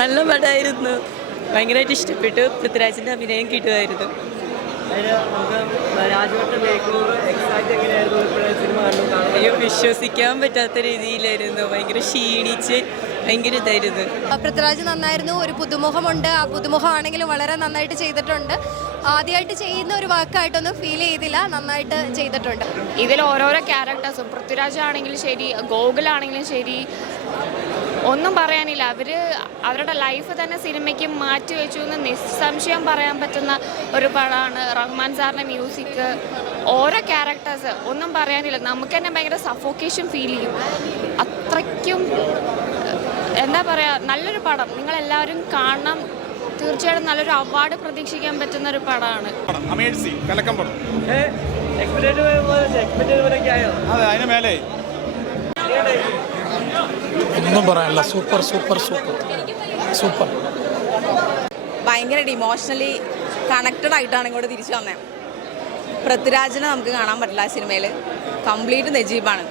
നല്ല പടമായിരുന്നു, ഭയങ്കരമായിട്ട് ഇഷ്ടപ്പെട്ടു. പൃഥ്വിരാജിൻ്റെ അഭിനയം കിട്ടുമായിരുന്നു. അയ്യോ, വിശ്വസിക്കാൻ പറ്റാത്ത രീതിയിലായിരുന്നു. ഭയങ്കര ക്ഷീണിച്ച് ഭയങ്കര ഇതായിരുന്നു. പൃഥ്വിരാജ് നന്നായിരുന്നു. ഒരു പുതുമുഖമുണ്ട്. ആ പുതുമുഖമാണെങ്കിലും വളരെ നന്നായിട്ട് ചെയ്തിട്ടുണ്ട്. ആദ്യമായിട്ട് ചെയ്യുന്ന ഒരു വർക്കായിട്ടൊന്നും ഫീൽ ചെയ്തില്ല, നന്നായിട്ട് ചെയ്തിട്ടുണ്ട്. ഇതിൽ ഓരോരോ ക്യാരക്ടേഴ്സും പൃഥ്വിരാജ് ആണെങ്കിലും ശരി, ഗോകുലാണെങ്കിലും ശരി, ഒന്നും പറയാനില്ല. അവരുടെ ലൈഫ് തന്നെ സിനിമയ്ക്ക് മാറ്റി വെച്ചു എന്ന് നിസ്സംശയം പറയാൻ പറ്റുന്ന ഒരു പടമാണ്. റഹ്മാൻ സാറിൻ്റെ മ്യൂസിക്, ഓരോ ക്യാരക്ടേഴ്സ് ഒന്നും പറയാനില്ല. നമുക്ക് തന്നെ ഭയങ്കര സഫോക്കേഷൻ ഫീൽ ചെയ്യും. അത്രയ്ക്കും എന്താ പറയുക, നല്ലൊരു പടം. നിങ്ങളെല്ലാവരും കാണണം. തീർച്ചയായിട്ടും നല്ലൊരു അവാർഡ് പ്രതീക്ഷിക്കാൻ പറ്റുന്ന ഒരു പടമാണ്. ഒന്നും പറയാനില്ല. Super super super super. ഭയങ്കര ഇമോഷണലി കണക്റ്റഡ് ആയിട്ടാണ് ഇങ്ങോട്ട് തിരിച്ചു വന്നത്. പൃഥ്വിരാജിനെ നമുക്ക് കാണാൻ പറ്റില്ല സിനിമയിൽ. കംപ്ലീറ്റ് നജീബാണ്.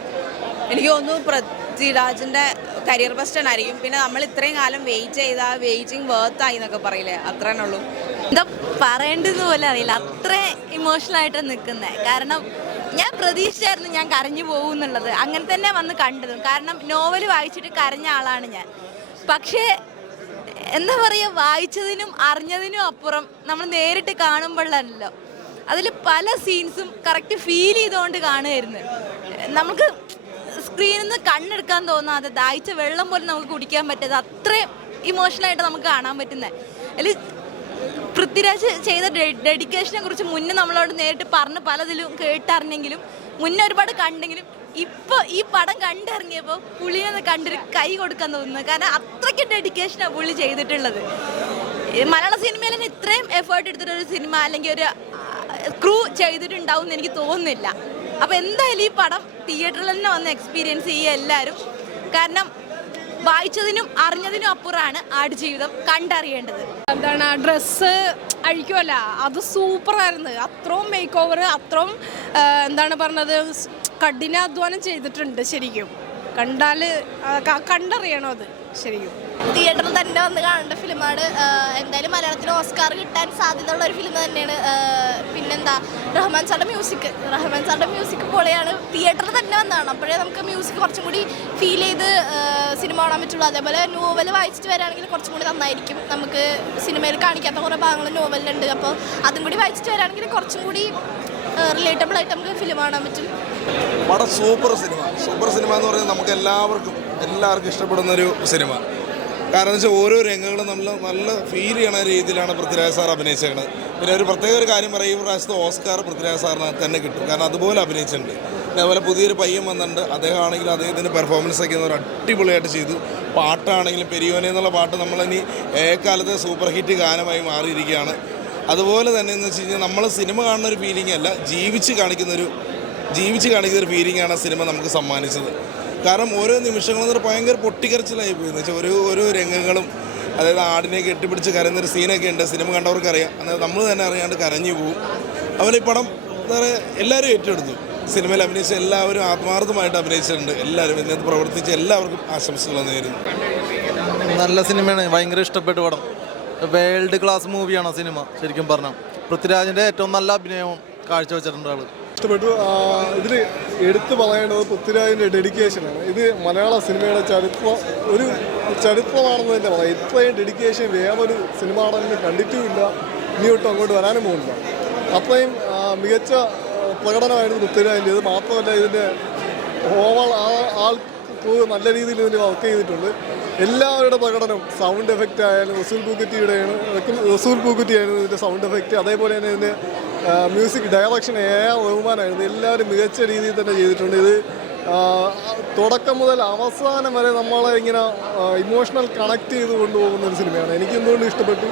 എനിക്ക് തോന്നുന്നു പൃഥ്വിരാജിൻ്റെ കരിയർ ബെസ്റ്റ് ആയിരിക്കും. പിന്നെ നമ്മൾ ഇത്രയും കാലം വെയിറ്റ് ചെയ്ത വെയിറ്റിംഗ് വേർത്തായി എന്നൊക്കെ പറയില്ലേ, അത്ര തന്നെ ഉള്ളൂ. എന്താ പറയേണ്ടതെന്ന് പോലും അറിയില്ല, അത്ര ഇമോഷണലായിട്ട് നിൽക്കുന്നത്. കാരണം ഞാൻ പ്രതീക്ഷിച്ചായിരുന്നു ഞാൻ കരഞ്ഞു പോകും എന്നുള്ളത്. അങ്ങനെ തന്നെ വന്ന് കണ്ടതും. കാരണം നോവൽ വായിച്ചിട്ട് കരഞ്ഞ ആളാണ് ഞാൻ. പക്ഷേ എന്താ പറയുക, വായിച്ചതിനും അറിഞ്ഞതിനും അപ്പുറം നമ്മൾ നേരിട്ട് കാണുമ്പോഴല്ലോ അതിൽ പല സീൻസും കറക്റ്റ് ഫീൽ ചെയ്തുകൊണ്ട് കാണുമായിരുന്നു. നമുക്ക് സ്ക്രീനിൽ നിന്ന് കണ്ണെടുക്കാൻ തോന്നാതെ ദാഹിച്ച വെള്ളം പോലും നമുക്ക് കുടിക്കാൻ പറ്റാതെ അത്രയും ഇമോഷണലായിട്ട് നമുക്ക് കാണാൻ പറ്റുന്നത്. അതിൽ പൃഥ്വിരാജ് ചെയ്ത ഡെഡിക്കേഷനെ കുറിച്ച് മുന്നേ നമ്മളോട് നേരിട്ട് പറഞ്ഞ് പലതിലും കേട്ടറിഞ്ഞെങ്കിലും, മുന്നേ ഒരുപാട് കണ്ടെങ്കിലും, ഇപ്പോൾ ഈ പടം കണ്ടിറങ്ങിയപ്പോൾ പുള്ളിയൊന്ന് കണ്ടൊരു കൈ കൊടുക്കാൻ തോന്നുന്നത്. കാരണം അത്രയ്ക്ക് ഡെഡിക്കേഷനാണ് പുള്ളി ചെയ്തിട്ടുള്ളത്. മലയാള സിനിമയിൽ തന്നെ ഇത്രയും എഫേർട്ട് എടുത്തിട്ടൊരു സിനിമ അല്ലെങ്കിൽ ഒരു ക്രൂ ചെയ്തിട്ടുണ്ടാവും എന്ന് എനിക്ക് തോന്നുന്നില്ല. അപ്പോൾ എന്തായാലും ഈ പടം തിയേറ്ററിൽ തന്നെ വന്ന് എക്സ്പീരിയൻസ് ചെയ്യുക എല്ലാവരും. കാരണം വായിച്ചതിനും അറിഞ്ഞതിനും അപ്പുറമാണ് ആടുജീവിതം കണ്ടറിയേണ്ടത്. എന്താണ് ഡ്രസ്സ് അഴിക്കുമല്ല, അത് സൂപ്പറായിരുന്നു. അത്രയും മേക്ക് ഓവർ, അത്രയും എന്താണ് പറഞ്ഞത്, കഠിനാധ്വാനം ചെയ്തിട്ടുണ്ട്. ശരിക്കും കണ്ടാൽ കണ്ടറിയണം അത് ശരിക്കും. തിയേറ്ററിൽ തന്നെ വന്ന് കാണേണ്ട ഫിലിമാണ്. എന്തായാലും മലയാളത്തിൽ ഓസ്കാർ കിട്ടാൻ സാധ്യതയുള്ള ഒരു ഫിലിം തന്നെയാണ്. പിന്നെന്താ, റഹ്മാൻ സാറിൻ്റെ മ്യൂസിക് പൊളിയാണ്. തിയേറ്ററിൽ തന്നെ വന്നതാണ്. അപ്പോഴേ നമുക്ക് മ്യൂസിക് കുറച്ചും കൂടി ഫീൽ ചെയ്ത് സിനിമ കാണാൻ പറ്റുള്ളൂ. അതേപോലെ നോവൽ വായിച്ചിട്ട് വരികയാണെങ്കിൽ കുറച്ചും കൂടി നന്നായിരിക്കും. നമുക്ക് സിനിമയിൽ കാണിക്കാത്ത കുറേ ഭാഗങ്ങൾ നോവലിലുണ്ട്. അപ്പോൾ അതും കൂടി വായിച്ചിട്ട് വരികയാണെങ്കിൽ കുറച്ചും കൂടി റിലേറ്റബിൾ ആയിട്ട് നമുക്ക് ഫിലിം കാണാൻ പറ്റും. വളരെ സൂപ്പർ സിനിമ എന്ന് പറഞ്ഞാൽ നമുക്ക് എല്ലാവർക്കും ഇഷ്ടപ്പെടുന്നൊരു സിനിമ. കാരണം എന്ന് വെച്ചാൽ ഓരോ രംഗങ്ങളും നമ്മൾ നല്ല ഫീൽ ചെയ്യണ രീതിയിലാണ് പൃഥ്വിരാജ് സാർ അഭിനയിച്ചേക്കുന്നത്. പിന്നെ ഒരു പ്രത്യേക ഒരു കാര്യം പറയും, ഈ പ്രാവശ്യത്തെ ഓസ്കാർ പൃഥ്വിരാജ് സാറിന് തന്നെ കിട്ടും. കാരണം അതുപോലെ അഭിനയിച്ചിട്ടുണ്ട്. അതേപോലെ പുതിയൊരു പയ്യൻ വന്നിട്ടുണ്ട്. അദ്ദേഹമാണെങ്കിലും അദ്ദേഹത്തിൻ്റെ പെർഫോമൻസ് ഒക്കെ ഒരു അടിപൊളിയായിട്ട് ചെയ്തു. പാട്ടാണെങ്കിലും പെരിയോനെ എന്നുള്ള പാട്ട് നമ്മളിനി ഏകാലത്തെ സൂപ്പർ ഹിറ്റ് ഗാനമായി മാറിയിരിക്കുകയാണ്. അതുപോലെ തന്നെ എന്ന് വെച്ച് കഴിഞ്ഞാൽ നമ്മൾ സിനിമ കാണുന്ന ഒരു ഫീലിംഗ് അല്ല, ജീവിച്ച് കാണിക്കുന്ന ഒരു ഫീലിംഗാണ് സിനിമ നമുക്ക് സമ്മാനിച്ചത്. കാരണം ഓരോ നിമിഷങ്ങളും ഭയങ്കര പൊട്ടിക്കരച്ചിലായി പോയി എന്ന് വെച്ചാൽ ഓരോ രംഗങ്ങളും, അതായത് ആടിനെ കെട്ടിപ്പിടിച്ച് കരയുന്നൊരു സീനൊക്കെ ഉണ്ട്. സിനിമ കണ്ടവർക്കറിയാം. അതായത് നമ്മൾ തന്നെ അറിയാണ്ട് കരഞ്ഞു പോകും. അതുപോലെ ഈ പടം എന്താ പറയുക, എല്ലാവരും ഏറ്റെടുത്തു. സിനിമയിൽ അഭിനയിച്ച എല്ലാവരും ആത്മാർത്ഥമായിട്ട് അഭിനയിച്ചിട്ടുണ്ട്. എല്ലാവരും ഇതിനകത്ത് പ്രവർത്തിച്ച എല്ലാവർക്കും ആശംസകൾ നേരുന്നു. നല്ല സിനിമയാണ്, ഭയങ്കര ഇഷ്ടപ്പെട്ട പടം. വേൾഡ് ക്ലാസ് മൂവിയാണ് സിനിമ. ശരിക്കും പറഞ്ഞാൽ പൃഥ്വിരാജിൻ്റെ ഏറ്റവും നല്ല അഭിനയവും കാഴ്ചവെച്ചിട്ടുണ്ട് ആള്. ഇഷ്ടപ്പെട്ടു. ഇതിൽ എടുത്തു പറയേണ്ടത് പൃഥ്വിരാജിൻ്റെ ഡെഡിക്കേഷനാണ്. ഇത് മലയാള സിനിമയുടെ ചരിത്രമാണെന്ന് തന്നെ പറയാം. ഇത്രയും ഡെഡിക്കേഷൻ വേറൊരു സിനിമ നടനും കണ്ടിട്ടുമില്ല, ഇനിയൊട്ടും അങ്ങോട്ട് വരാനും പോകുന്നില്ല. അത്രയും മികച്ച പ്രകടനമായിരുന്നു പൃഥ്വിരാജിൻ്റെ. ഇത് മാത്രമല്ല, ഇതിൻ്റെ ഓവർ ആൾ നല്ല രീതിയിൽ ഇതിന് വർക്ക് ചെയ്തിട്ടുണ്ട്. എല്ലാവരുടെ പ്രകടനം, സൗണ്ട് എഫക്റ്റ് ആയാലും റസൂൽ പൂക്കുറ്റി ആയിരുന്നു ഇതിൻ്റെ സൗണ്ട് എഫക്റ്റ്. അതേപോലെ തന്നെ ഇതിൻ്റെ മ്യൂസിക് ഡയറക്ഷൻ റഹ്മാനായിരുന്നു. എല്ലാവരും മികച്ച രീതിയിൽ തന്നെ ചെയ്തിട്ടുണ്ട്. ഇത് തുടക്കം മുതൽ അവസാനം വരെ നമ്മളെ ഇങ്ങനെ ഇമോഷണൽ കണക്ട് ചെയ്ത് കൊണ്ടുപോകുന്ന ഒരു സിനിമയാണ്. എനിക്ക് എന്തുകൊണ്ട് ഇഷ്ടപ്പെട്ടു.